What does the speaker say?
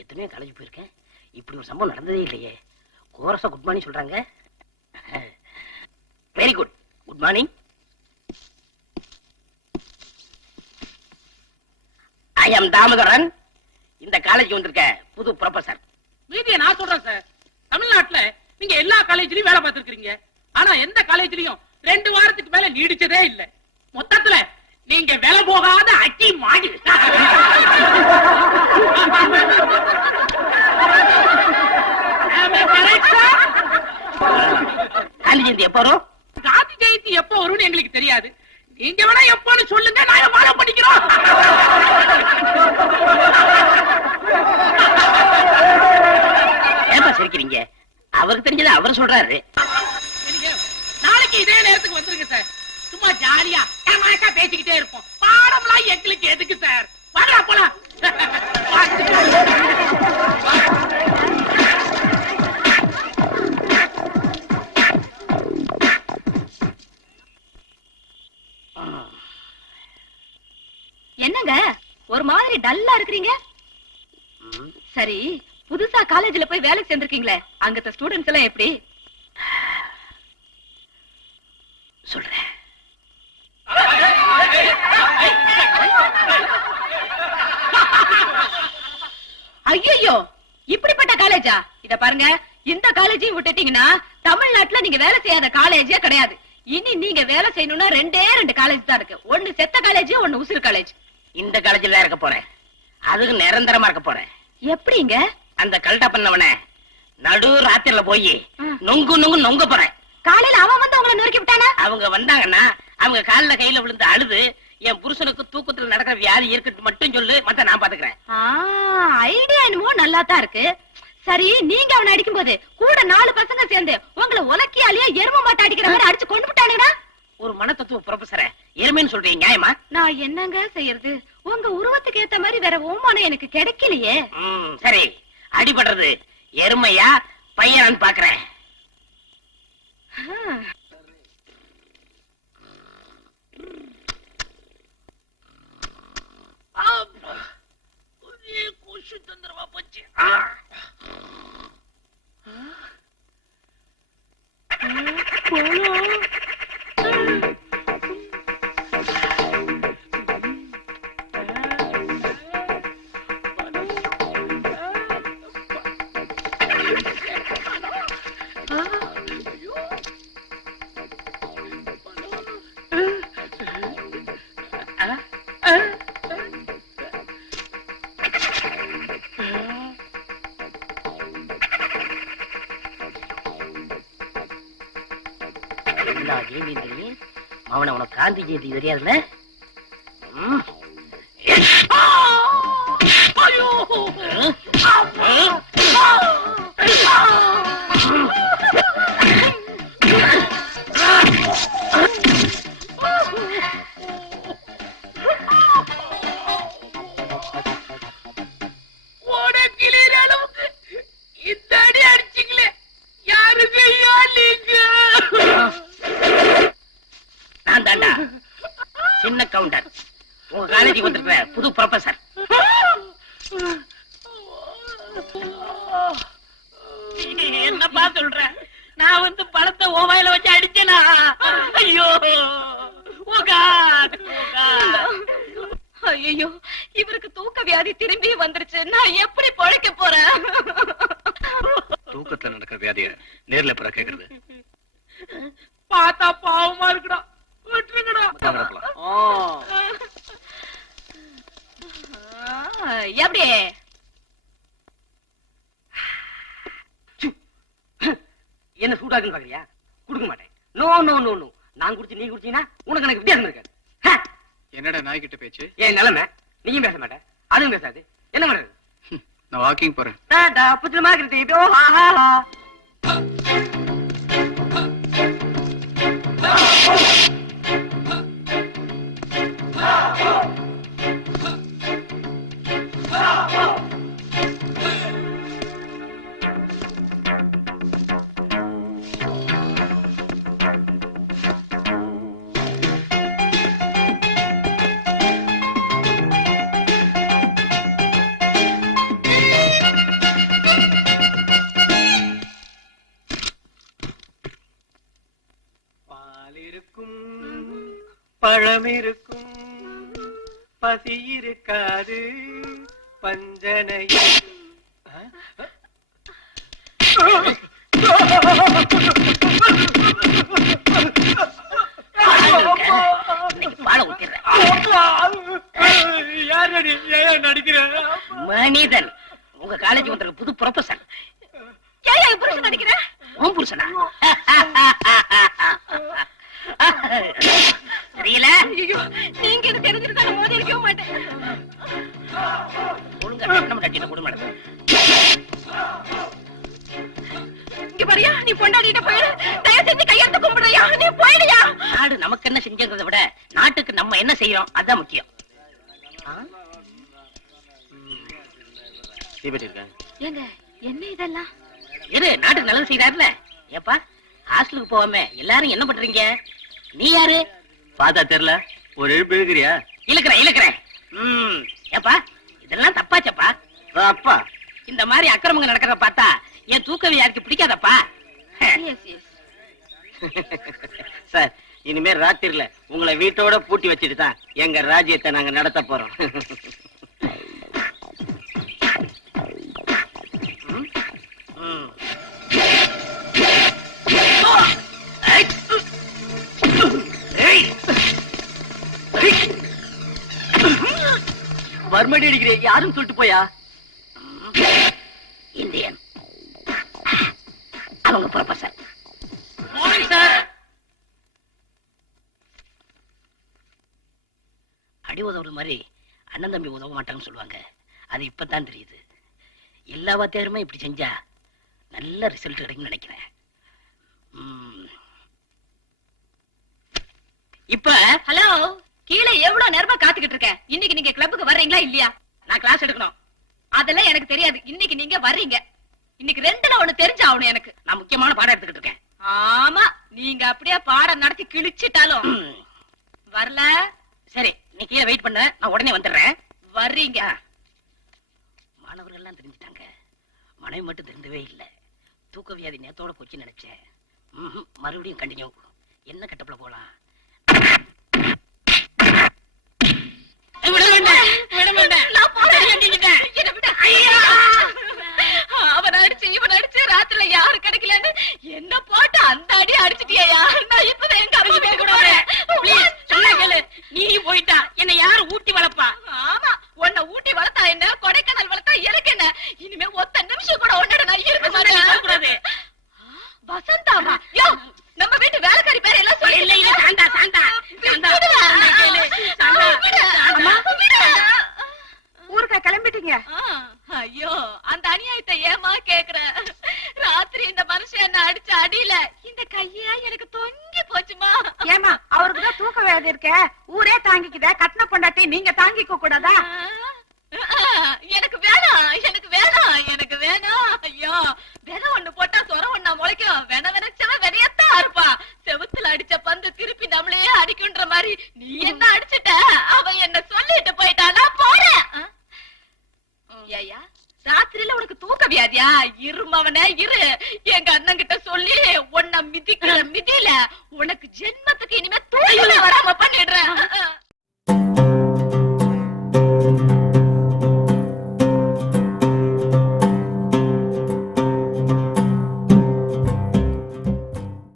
எத்தனையோ காலேஜ் போயிருக்கேன், இப்படி ஒரு சம்பவம் நடந்ததே இல்லையே. கோரஸா குட் மார்னிங் சொல்றாங்க. Very good. Good morning. I am Damodaran. இந்த காலேஜ் வந்திருக்க புது ப்ரொஃபசர். மீதியை நான் சொல்றேன் சார். தமிழ்நாட்டுல நீங்க எல்லா காலேஜ்லயும் வேலை பார்த்திருக்கீங்க. ஆனா எந்த காலேஜ்லயும் 2 வாரத்துக்கு மேல நீடிச்சதே இல்ல. மொத்தத்துல நீங்க வேலை போகாத அக்கி மாடி. காந்தி ஜெயந்தி எப்போ வரும்? காந்தி ஜெயந்தி எப்போ வரும்னு எங்களுக்கு தெரியாது. நீங்க வேணா எப்போன்னு சொல்லுங்க, நாங்க மாலை படிக்கிறோம். ஏப்பா சிரிக்கிறீங்க? அவருக்கு தெரிஞ்சது அவர் சொல்றாரு. நாளைக்கு இதே நேரத்துக்கு வந்துருங்க சார். சும்மா ஜாலியா தமாஷா பேசிக்கிட்டே இருப்போம். பாடம்லாம் எங்களுக்கு எதுக்கு சார்? வாடா போலாம். என்னங்க ஒரு மாதிரி டல்லா இருக்கிறீங்க? சரி, புதுசா காலேஜ்ல போய் வேலைக்கு சேர்ந்திருக்கீங்களே, அங்கத்த ஸ்டூடெண்ட்ஸ் எல்லாம் எப்படி? சொல்றேன். ஐயோ, இப்படிப்பட்ட காலேஜா? இத பாருங்க, இந்த காலேஜையும் விட்டுட்டீங்கன்னா தமிழ்நாட்டுல நீங்க வேலை செய்யாத காலேஜே கிடையாது. இனி நீங்க வேலை செய்யணும்னா 2 காலேஜ் தான் இருக்கு. ஒண்ணு செத்த காலேஜ், ஒண்ணு உசுறு காலேஜ். இந்த காலேஜ்ல தான் இருக்க போறேன். அதுக்கு நிரந்தரமா இருக்க போறேன். எப்படிங்க? அந்த கல்ட்டா பண்ணவன நடு ராத்திரில போய் நொங்க போறேன். காலையில அவன் வந்து உங்களை நொறுக்கி விட்டானா? அவங்க வந்தாங்கன்னா அவங்க காலில் கையில விழுந்து அழுது, என் புருஷனுக்கு தூக்கத்துல நடக்கிற வியாதி இருக்குன்னு மட்டும் சொல்லு, மத்த நான் பாத்துக்கிறேன். ஐடியா என்னமோ நல்லா தான் இருக்கு. சரி, நீங்க அவனை அடிக்கும் போது கூட 4 பசங்க சேர்ந்து உங்களை உலக்கியாலேயே எரும மாட்டை அடிக்கிற மாதிரி அடிச்சு கொண்டு விட்டானுடா. ஒரு மனத்தத்துவ ப்ரொஃபசர எருமைன்னு சொல்றீங்க, நியாயமா? நான் என்னங்க செய்யறது? உங்க உருவத்துக்கு ஏத்த மாதிரி வேற ஓமானம் எனக்கு கிடைக்கலையே. சரி, அடிபடுறது எருமையா பையனான்னு பாக்குறேன். கொசு தந்திரமா போச்சு. அவனை உனக்கு காந்தி ஜெயந்தி தெரியாதுல்ல? சின்ன கவுண்டர், உங்க காலேஜுக்கு வந்திருக்கிற புது ப்ரொஃபசர். என்னப்பா சொல்ற? நான் வந்து பழத்தை ஓவாயில வச்சு அடிச்சேனா? ஐயோ, ஐயோ, இவருக்கு தூக்க வியாதி திரும்பி வந்துருச்சு. நான் எப்படி பொழைக்க போறேன்? தூக்கத்துல நடக்கிற வியாதிய நேர்ல எப்ப கேக்குறது? பார்த்தா பாவமா இருக்குடா. எப்படி என்ன சூடாக்குன்னு பாக்குறியா? குடுக்க மாட்டேன். No no no no. நான் குடிச்சு நீ குடிச்சீங்கன்னா உனக்கு எனக்கு வித்தியாசம் இருக்காது. என்னடா நாய்கிட்ட பேச்சு? ஏன் நிலைமை? நீயும் பேச மாட்டேன், அதுவும் பேசாது. என்ன பண்றது? நான் வாக்கிங் போறேன். புத்திரமா இருக்கு. பழம் இருக்கும் பசி இருக்காது பஞ்சனை பால ஊத்திடுறேன். யாரடி ஏன் நடிக்கிற? மனிதன் உங்க காலேஜ் வந்திருக்க புது ப்ரொஃபசர். ஏன் புருஷன் நடிக்கிற? உன் புருஷனா? தெரியல. ஐயோ, நீங்க இது தெரிஞ்சிருந்தா நான் மோதி இருக்கவே மாட்டேன். ஒழுங்கா நம்ம கட்டின குடும்பம். இங்க பாரியா, நீ பொண்டாடிட்ட போயிடு. தயவு செஞ்சு கையெடுத்து கும்பிடுறியா? நீ போயிடுயா. நாடு நமக்கு என்ன செஞ்சங்கிறத விட நாட்டுக்கு நம்ம என்ன செய்யறோம் அதான் முக்கியம். ஏங்க, என்ன இதெல்லாம்? இரு, நாட்டுக்கு நல்லது செய்யறாருல. ஏப்பா, ஹாஸ்டலுக்கு போகாம எல்லாரும் என்ன பண்றீங்க? நீ யாரு? பார்த்தா தெரியல, ஒரு எழுப்பு இருக்கிறியா? இழுக்கிறேன். ஏப்பா, இதெல்லாம் தப்பாச்சப்பா. அப்பா, இந்த மாதிரி அக்கிரமங்க நடக்கிறத பார்த்தா என் தூக்கம் யாருக்கு பிடிக்காதப்பா. சார், இனிமே ராத்திரில உங்களை வீட்டோட பூட்டி வச்சுட்டு தான் எங்க ராஜ்யத்தை நாங்க நடத்த போறோம். வர்மடி அடிக்கிறேன் யாரும் சொல்லிட்டு போயா? இந்தியன் அவங்க ப்ரொஃபசர். அடி உதவுற மாதிரி அண்ணன் தம்பி உதவ மாட்டாங்கன்னு சொல்லுவாங்க. அது இப்பதான் தெரியுது. எல்லா வாத்தியாருமே இப்படி செஞ்சா நல்ல ரிசல்ட் கிடைக்கும்னு நினைக்கிறேன். இப்ப ஹலோ, கீழே எவ்வளவு நேரமா காத்துக்கிட்டு இருக்கேன். இன்னைக்கு நீங்க கிளப்புக்கு வர்றீங்களா இல்லையா? நான் கிளாஸ் எடுக்கணும். அதெல்லாம் எனக்கு தெரியாது. இன்னைக்கு நீங்க வர்றீங்க. இன்னைக்கு ரெண்டுல ஒண்ணு தெரிஞ்சாகணும் எனக்கு. நான் முக்கியமான பாடம் எடுத்துக்கிட்டு இருக்கேன். ஆமா, நீங்க அப்படியே பாடம் நடத்தி கிழிச்சிட்டாலும் வரல. சரி, நீ கீழே வெயிட் பண்ண, நான் உடனே வந்துடுறேன். வர்றீங்க. மாணவர்கள் எல்லாம் தெரிஞ்சுட்டாங்க, மனைவி மட்டும் தெரிஞ்சவே இல்லை. தூக்க வியாதி நேத்தோட போச்சு நினைச்சேன். மறுபடியும் கண்டினியூ. என்ன கட்டப்புல போலாம்? அவன் அடிச்சு இவன் அடிச்சு ராத்திரில யாரு கிடைக்கலன்னு என்ன போட்டு அந்த அடி அடிச்சுட்டியா? நான் இப்பதான் எங்க அம்மா வீட்டுக்கு போறேன். நீ போயிட்டா என்ன யாரு ஊட்டி வளர்ப்பா? ஆமா, உன்னை ஊட்டி வளர்த்தா என்ன, கொடைக்கானல் வளர்த்தா எனக்கு என்ன? இனிமே ஒத்த நிமிஷம் கூட உன்னோட நான் இருக்க மாட்டேன். வசந்தாமா? யோ, நம்ம வீட்டு வேலைக்காரி பேர் எல்லாம் சொல்லி இல்ல சாந்தா சாந்தா ஊருக்கா கிளம்பிட்டீங்க? ஐயோ, அந்த அநியாயத்தை ஏமா கேக்குற? ராத்திரி இந்த மனுஷன் என்ன அடிச்ச அடியில இந்த கையா எனக்கு தொங்கி போச்சுமா. ஏமா, அவருக்குதான் தூக்க வேலை இருக்க, ஊரே தாங்கிக்குத, கட்டின பொண்டாட்டி நீங்க தாங்கிக்க கூடாதா? எனக்கு வேணாம், எனக்கு வேணாம், எனக்கு வேணாம். ஐயோ, விதை ஒண்ணு போட்டா சொர ஒண்ணா முளைக்கும். விதைச்சவன் விதையத்தான் இருப்பா. செவுத்துல அடிச்ச பந்து திருப்பி நம்மளையே அடிக்குன்ற மாதிரி நீ என்ன அடிச்சுட்ட? அவன் என்ன சொல்லிட்டு போயிட்டானா? போறேன். ஐயா, ராத்திரியில உனக்கு தூக்க வியாதியா? இருமவனே இரு, எங்க அண்ணன் கிட்ட சொல்லி உன்னை மிதிக்கிற மிதியில